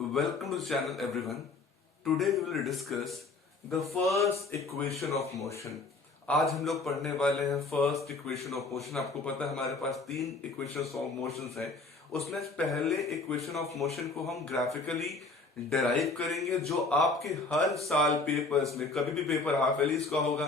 Welcome to the channel everyone. Today we will discuss the first equation of motion. आज हम लोग पढ़ने वाले हैं फर्स्ट इक्वेशन ऑफ मोशन। आपको पता है हमारे पास तीन इक्वेशंस ऑफ मोशंस हैं। उसमें पहले इक्वेशन ऑफ मोशन को हम ग्राफिकली डेराइव करेंगे, जो आपके हर साल पेपर्स में, कभी भी पेपर हाफ एलिस का होगा,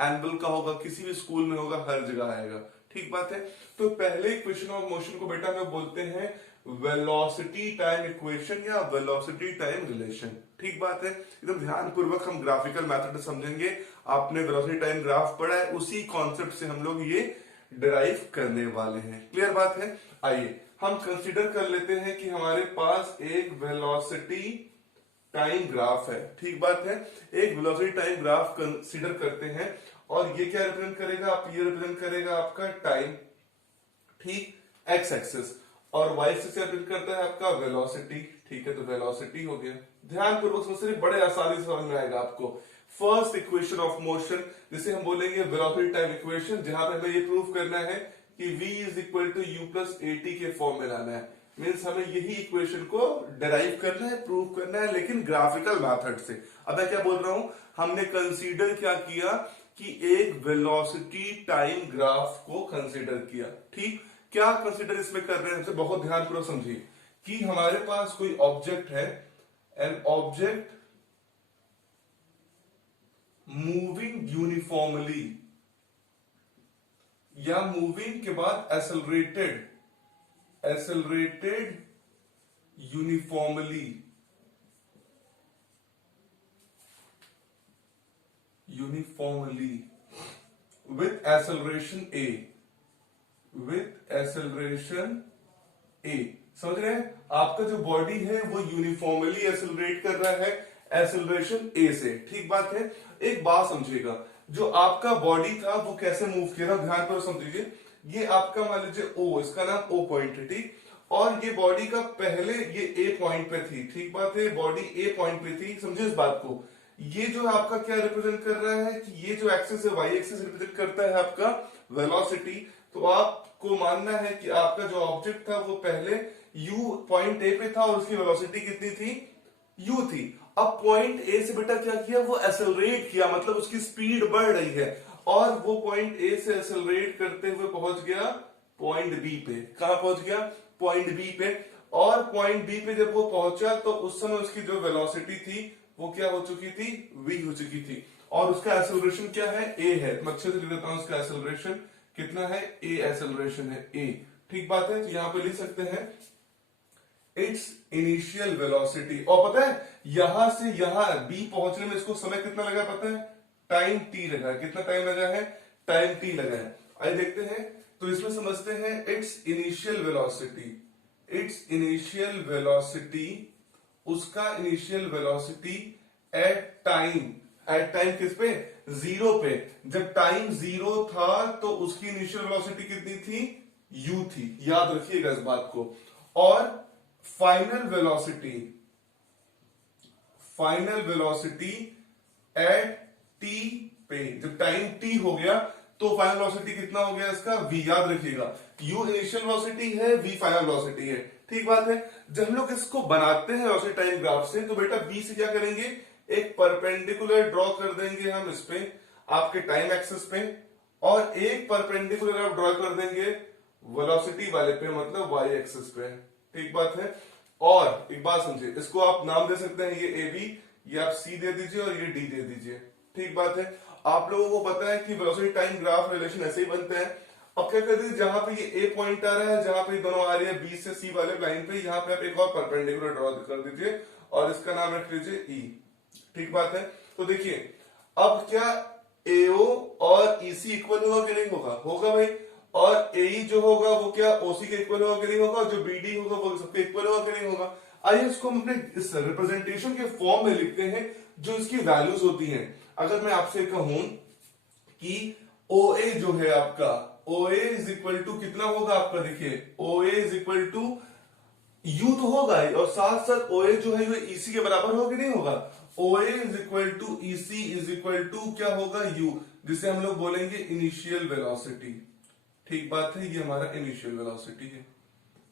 एनुअल का होगा, किसी भी स्कूल में होगा, हर जगह आएगा। ठीक बात है। तो पहले इक्वेशन ऑफ मोशन को बेटा हम बोलते हैं वेलोसिटी टाइम इक्वेशन या वेलोसिटी टाइम रिलेशन। ठीक बात है। एकदम ध्यानपूर्वक हम ग्राफिकल मेथड समझेंगे। आपने वेलोसिटी टाइम ग्राफ पढ़ा है, उसी कॉन्सेप्ट से हम लोग ये डिराइव करने वाले हैं। क्लियर बात है। आइए हम कंसीडर कर लेते हैं कि हमारे पास एक वेलोसिटी टाइम ग्राफ है। ठीक बात है। एक वेलोसिटी टाइम ग्राफ कंसीडर करते हैं और ये क्या रिप्रेजेंट करेगा, आप ये रिप्रेजेंट करेगा आपका टाइम, ठीक, एक्स एक्सिस, और वाई एक्सिस रिप्रेजेंट करता है आपका वेलोसिटी। ठीक है, तो वेलोसिटी हो गया। ध्यानपूर्वक समझ, बड़े आसानी से समझ में आएगा आपको। फर्स्ट इक्वेशन ऑफ मोशन जिसे हम बोलेंगे वेलोसिटी टाइम इक्वेशन, जहां पे हमें ये प्रूव करना है कि v is equal to u plus a t के फॉर्म में लाना है। मीन्स हमें यही इक्वेशन को डेराइव करना है, प्रूव करना है, लेकिन ग्राफिकल मेथड से। अब मैं क्या बोल रहा हूं, हमने कंसीडर क्या किया कि एक वेलोसिटी टाइम ग्राफ को कंसीडर किया। ठीक, क्या कंसीडर इसमें कर रहे हैं हमसे, बहुत ध्यानपूर्वक समझिए कि हमारे पास कोई ऑब्जेक्ट है, एन ऑब्जेक्ट मूविंग यूनिफॉर्मली, या मूविंग के बाद accelerated uniformly with acceleration a। समझ रहे हैं। आपका जो बॉडी है वो यूनिफॉर्मली एसेलरेट कर रहा है एसेलरेशन a से। ठीक बात है। एक बात समझिएगा, जो आपका बॉडी था वो कैसे मूव किया था, ध्यान पर समझिए। ये आपका मान लीजिए O, इसका नाम O पॉइंट है। ठीक, और ये बॉडी का पहले ये A पॉइंट पे थी। ठीक बात है, बॉडी A पॉइंट पे थी। समझिए इस बात को। ये जो है आपका क्या रिप्रेजेंट कर रहा है कि ये जो एक्सिस है वाई एक्सिस रिप्रेजेंट करता है आपका वेलोसिटी। तो आपको मानना है कि आपका जो ऑब्जेक्ट था वो पहले U पॉइंट A पे था और उसकी वेलोसिटी कितनी थी, U थी। अब पॉइंट A से बेटा क्या किया, वो एसेलरेट किया, मतलब उसकी स्पीड बढ़ रही है, और वो पॉइंट A से एसेलरेट करते हुए पहुंच गया पॉइंट B पे। कहां पहुंच गया, पॉइंट B पे। और पॉइंट B पे जब वो पहुंचा तो उस समय उसकी जो वेलोसिटी थी वो क्या हो चुकी थी, v हो चुकी थी, और उसका एसेलरेशन क्या है, a है। मैं अच्छे से लिख देता हूं, उसका एसेलरेशन कितना है, a एसेलरेशन है, a। ठीक बात है। तो यहां पे लिख सकते हैं इट्स इनिशियल वेलोसिटी। और पता है यहां से यहां b पहुंचने में इसको समय कितना लगा पता है, टाइम t लगा। कितना टाइम लगा है, टाइम t लगा है। आइए देखते हैं। तो इसमें समझते हैं इट्स इनिशियल वेलोसिटी, उसका इनिशियल वेलोसिटी एट टाइम किस पे, जीरो पे। जब टाइम जीरो था तो उसकी इनिशियल वेलोसिटी कितनी थी, u थी। याद रखिएगा इस बात को। और फाइनल वेलोसिटी एट t पे, जब टाइम t हो गया तो फाइनल वेलोसिटी कितना हो गया इसका, v। याद रखिएगा, u इनिशियल वेलोसिटी है, v फाइनल वेलोसिटी है। ठीक बात है। जब हम लोग इसको बनाते हैं वेलोसिटी टाइम ग्राफ से, तो बेटा b से क्या करेंगे, एक परपेंडिकुलर ड्रॉ कर देंगे हम इस पे, आपके टाइम एक्सिस पे, और एक परपेंडिकुलर आप ड्रॉ कर देंगे वेलोसिटी वाले पे, मतलब y एक्सिस पे। ठीक बात है। और एक बात समझिए, इसको आप नाम दे सकते हैं, ये AB, ये आप C दे दीजिए और ये D दे दीजिए। ठीक बात है। आप लोगों को पता है कि वेलोसिटी टाइम ग्राफ रिलेशन ऐसे ही बनते हैं। अब क्या कर दीजिए, जहां पे ये A पॉइंट आ रहा है, जहां पे दोनों आ रही है B से C वाले लाइन पे, यहां पे आप एक और परपेंडिकुलर ड्रॉ कर दीजिए और इसका नाम रख लीजिए E। ठीक बात है। तो देखिए अब क्या AO और EC इक्वल होगा कि नहीं होगा, होगा भाई। और AE जो होगा वो क्या OC के इक्वल होगा कि नहीं होगा, जो BD होगा वो सबके इक्वल होगा कि नहीं होगा। आइए इसको हम अपने इस रिप्रेजेंटेशन के फॉर्म में लिखते हैं, जो इसकी वैल्यूज होती हैं। अगर मैं आपसे कहूं कि OA जो है आपका, OA इज इक्वल टू कितना होगा आपका, देखिए OA is equal to U तो होगा ही, और साथ साथ OA जो है ये EC के बराबर होगा कि नहीं होगा। OA is equal to EC is equal to क्या होगा, U, जिसे हम लोग बोलेंगे इनिशियल वेलोसिटी। ठीक बात है, ये हमारा इनिशियल वेलोसिटी है।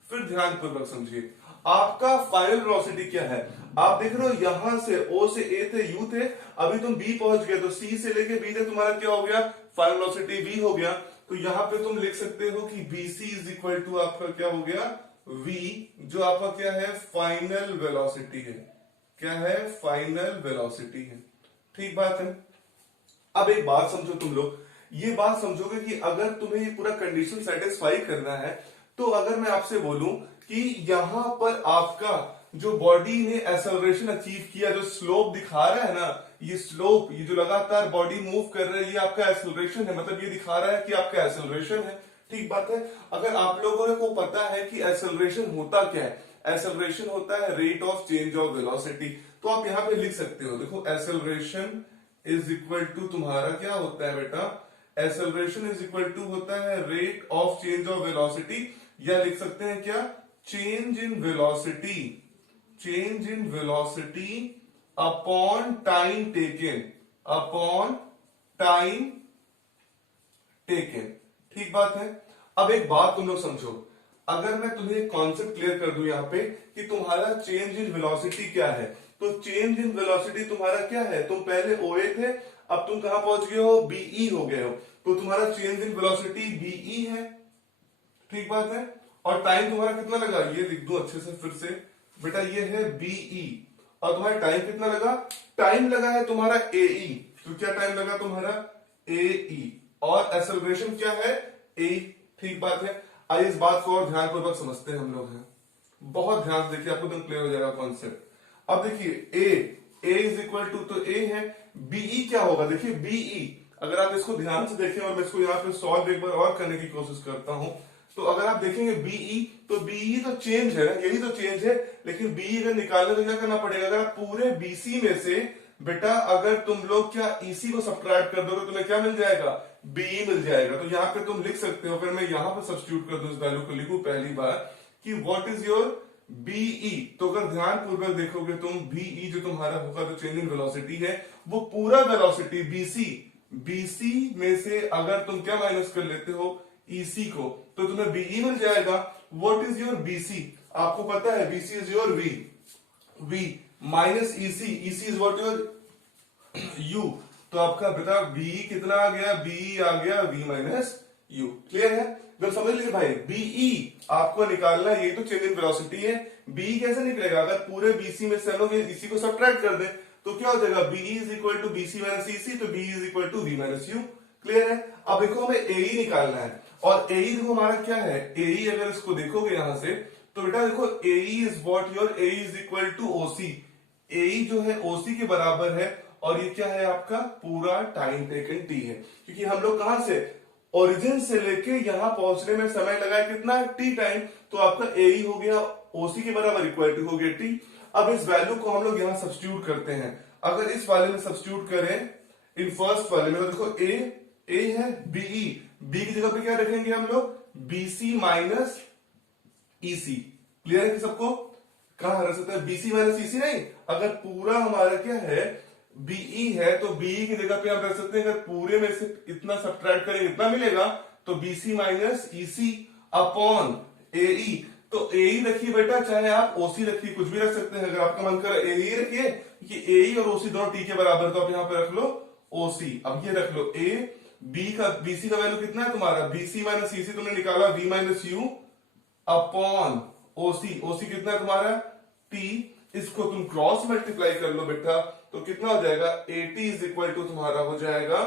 फिर ध्यानपूर्वक समझिए, आपका फाइनल वेलोसिटी क्या है। आप देख रहे हो यहां से ओ से ए थे, यू थे, अभी तुम बी पहुंच गए, तो सी से लेके बी तक तुम्हारा क्या हो गया, फाइनल वेलोसिटी वी हो गया। तो यहां पे तुम लिख सकते हो कि बीसी इज इक्वल टू आपका क्या हो गया, वी, जो आपका क्या है, फाइनल वेलोसिटी है। क्या है, फाइनल वेलोसिटी है। ठीक बात है। अब एक बात समझो तुम लोग, ये बात समझोगे कि अगर तुम्हें ये पूरा कंडीशन सेटिस्फाई करना है, तो अगर मैं आपसे बोलूं कि यहां पर आपका जो बॉडी ने एक्सेलरेशन अचीव किया, जो स्लोप दिखा रहा है ना, ये स्लोप, ये जो लगातार बॉडी मूव कर रहा है, ये आपका एक्सेलरेशन है, मतलब ये दिखा रहा है कि आपका एक्सेलरेशन है। ठीक बात है। अगर आप लोगों को पता है कि एक्सेलरेशन होता क्या है, एक्सेलरेशन होता है rate of change of velocity, तो आप यहां पे लिख सकते हो, देखो एक्सेलरेशन इज इक्वल टू तुम्हारा क्या होता है बेटा, एक्सेलरेशन इज इक्वल टू होता है rate of change of velocity, या लिख सकते हैं क्या, change in velocity, change in velocity upon time taken, upon time taken. ठीक बात है। अब एक बात तुम लोग समझो, अगर मैं तुम्हें एक कॉन्सेप्ट क्लियर कर दूं यहां पे कि तुम्हारा चेंज इन वेलोसिटी क्या है, तो चेंज इन वेलोसिटी तुम्हारा क्या है, तुम पहले ओए थे, अब तुम कहां पहुंच गए हो, बीई हो गए हो, तो तुम्हारा चेंज इन वेलोसिटी बीई है। ठीक बात है। और टाइम तुम्हारा कितना लगा, ये लिख दूं अच्छे से फिर से बेटा, ये है बीई, और तुम्हारा टाइम कितना लगा, टाइम लगा है तुम्हारा एई, तो क्या टाइम लगा तुम्हारा, एई, और एक्सेलरेशन क्या है, ए। ठीक बात है। आइए इस बात को और ध्यानपूर्वक समझते हैं हम लोग हैं, बहुत ध्यान से देखिए, आपको एकदम क्लियर हो जाएगा कॉन्सेप्ट। अब देखिए ए इज इक्वल टू, तो ए है, बीई क्या होगा, देखिए बीई, अगर आप इसको ध्यान से देखें, और मैं इसको यहाँ पे सॉल्व एक बार और करने की कोशिश करता हूं, तो अगर आप देखेंगे बीई, तो बीई तो चेंज है, यही तो चेंज है, लेकिन बीई अगर निकालने तो क्या करना पड़ेगा, अगर आप पूरे बीसी में से बेटा अगर तुम लोग क्या ईसी को सब्ट्रैक्ट कर दोगे, तुम्हें क्या मिल जाएगा, बीई मिल जाएगा। तो यहाँ पे तुम लिख सकते हो, फिर मैं यहाँ पे सब्स्टिट्यूट कर दूं, इस वैल्यू को लिखूं पहली बार कि व्हाट इज योर बीई, तो अगर ध्यान पूर्वक देखोगे तुम, बीई जो तुम्हारा होगा, जो चेंज इन वेलोसिटी है, वो पूरा वेलोसिटी बीसी, बीसी में से अगर तुम क्या माइनस कर लेते हो, ईसी को, तो तुम्हें बीई मिल जाएगा। व्हाट इज योर बीसी, आपको पता है BC is your v, v minus EC, EC is what your u, तो आपका बेटा बीई कितना आ गया, बीई आ गया वी माइनस यू। क्लियर है, जब समझ लीजिए भाई, बीई आपको निकालना, ये तो चेंज इन वेलोसिटी है, बीई कैसे निकलेगा, अगर पूरे बीसी में से हम लोग इसी को सब्ट्रैक्ट कर दे, तो क्या हो जाएगा, BE is equal to BC minus EC, तो BE is equal to V minus U. Clear है। अब देखो हमें एई निकालना है, और एई देखो हमारा क्या है, एई अगर इसको देखोगे यहां से, तो बेटा देखो AE is what your, AE is equal to OC, AE जो है ओसी के बराबर है, और ये क्या है आपका पूरा टाइम टेकन टी है, क्योंकि हम लोग कहां से, ओरिजिन से लेके यहां पहुंचने में समय लगा है कितना, टी टाइम, तो आपका एई हो गया ओसी के बराबर, इक्वल टू हो गया टी। अब इस वैल्यू को हम लोग यहां सब्स्टिट्यूट करते हैं, अगर इस वाले में सब्स्टिट्यूट करें, इन फर्स्ट वाले में, तो देखो ए है, बीई, बी की जगह पे क्या रखेंगे हम लोग, बीसी माइनस ईसी। क्लियर है कि सबको, कहां रख सकते हैं, बीसी माइनस ईसी नहीं, अगर पूरा हमारा क्या है बीई है, तो बीई की जगह पे हम रख सकते हैं, अगर पूरे में से इतना सब्ट्रैक्ट करेंगे इतना मिलेगा, तो बीसी माइनस ईसी अपॉन एई, तो एई रखिए बेटा, चाहे आप ओसी रखिए, कुछ भी रख सकते हैं, अगर आपका मन करे एई रखिए, कि एई और ओसी दोनों टी के बराबर, तो आप यहां पे रख लो ओसी। अब ये रख लो ए, बी का, बीसी का वैल्यू कितना है तुम्हारा, बीसी माइनस ईसी तुमने निकाला, वी माइनस यू अपॉन ओसी, ओसी कितना है तुम्हारा टी, इसको तुम क्रॉस मल्टीप्लाई कर लो बेटा, तो कितना हो जाएगा, एटी इज इक्वल टू तुम्हारा हो जाएगा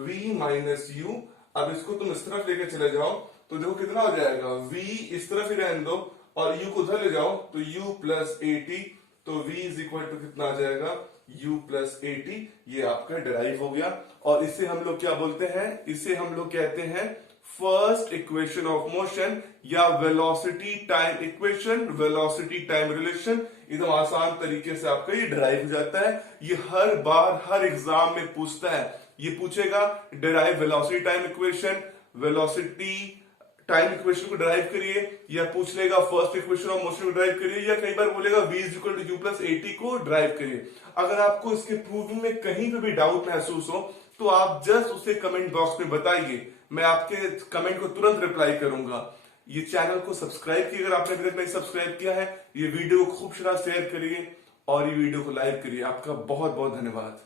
v माइनस यू। अब इसको तुम इस तरफ लेके चले जाओ, तो देखो कितना हो जाएगा, v इस तरफ ही रहने दो, और u को उधर ले जाओ, तो u प्लस एटी, तो v इज इक्वल टू कितना आ जाएगा, u प्लस एटी। ये आपका डिराइव हो गया, और इसे हम लोग क्या बोलते हैं, इसे हम लोग कहते हैं फर्स्ट इक्वेशन ऑफ मोशन, या velocity time equation, velocity time relation. एकदम आसान तरीके से आपका ये डिराइव हो जाता है, ये हर बार हर एग्जाम में पूछता है, ये पूछेगा derive velocity time equation, velocity time equation को डिराइव करिए, या पूछ लेगा फर्स्ट इक्वेशन ऑफ मोशन को डिराइव करिए, या कई बार बोलेगा v is equal to u plus a t को डिराइव करिए। अगर आपको इसके प्रूविंग में कहीं पे भी डाउट महसूस हो, तो आप जस्ट उसे कमेंट बॉक्स में बताइए, मैं आपके कमेंट को तुरंत रिप्लाई करूंगा। ये चैनल को सब्सक्राइब कीजिए अगर आपने अभी तक नहीं सब्सक्राइब किया है। ये वीडियो को खूब सारा शेयर करिए और ये वीडियो को लाइक करिए। आपका बहुत बहुत धन्यवाद।